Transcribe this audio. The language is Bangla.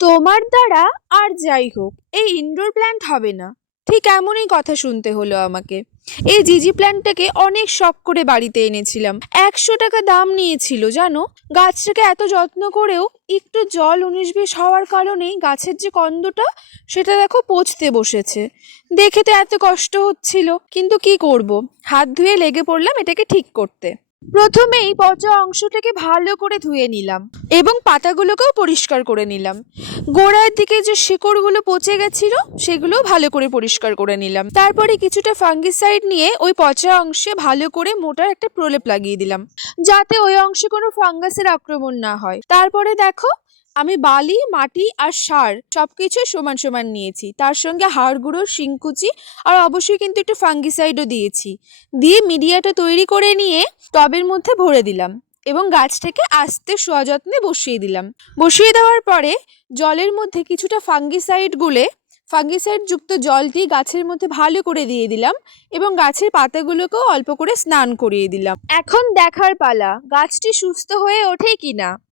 তোমার দ্বারা আর যাই হোক এই ইনডোর প্ল্যান্ট হবে না। ঠিক এমনই কথা শুনতে হলো আমাকে। এই জিজি প্ল্যান্টটাকে অনেক শখ করে বাড়িতে এনেছিলাম, 100 টাকা দাম নিয়েছিল জানো। গাছটাকে এত যত্ন করেও একটু জল 19-20 হওয়ার কারণেই গাছের যে কন্দটা সেটা দেখো পচতে বসেছে। দেখে তো এত কষ্ট হচ্ছিল, কিন্তু কি করব, হাত ধুয়ে লেগে পড়লাম এটাকে ঠিক করতে। প্রথমেই পচা অংশটাকে ভালো করে ধুয়ে নিলাম এবং পাতাগুলোকেও পরিষ্কার করে নিলাম। গোড়ার দিকে যে শিকড়গুলো পচে গেছিল সেগুলো ভালো করে পরিষ্কার করে নিলাম। তারপরে কিছুটা ফাঙ্গিসাইড নিয়ে ওই পচা অংশে ভালো করে মোটা একটা প্রলেপ লাগিয়ে দিলাম, যাতে ওই অংশে কোনো ফাঙ্গাসের আক্রমণ না হয়। তারপরে দেখো, আমি বালি, মাটি আর সার সবকিছু সমান সমান নিয়েছি, তার সঙ্গে হাড় গুঁড়ো, শিংকুচি আর অবশ্যই কিন্তু একটু ফাঙ্গিসাইডও দিয়েছি। দিয়ে মিডিয়াটা তৈরি করে নিয়ে টবের মধ্যে ভরে দিলাম এবং গাছটাকে আস্তে সযত্নে বসিয়ে দিলাম। বসিয়ে দেওয়ার পরে জলের মধ্যে কিছুটা ফাঙ্গিসাইড গুলে ফাঙ্গিসাইড যুক্ত জলটি গাছের মধ্যে ভালো করে দিয়ে দিলাম এবং গাছের পাতাগুলোকেও অল্প করে স্নান করিয়ে দিলাম। এখন দেখার পালা গাছটি সুস্থ হয়ে ওঠে কিনা।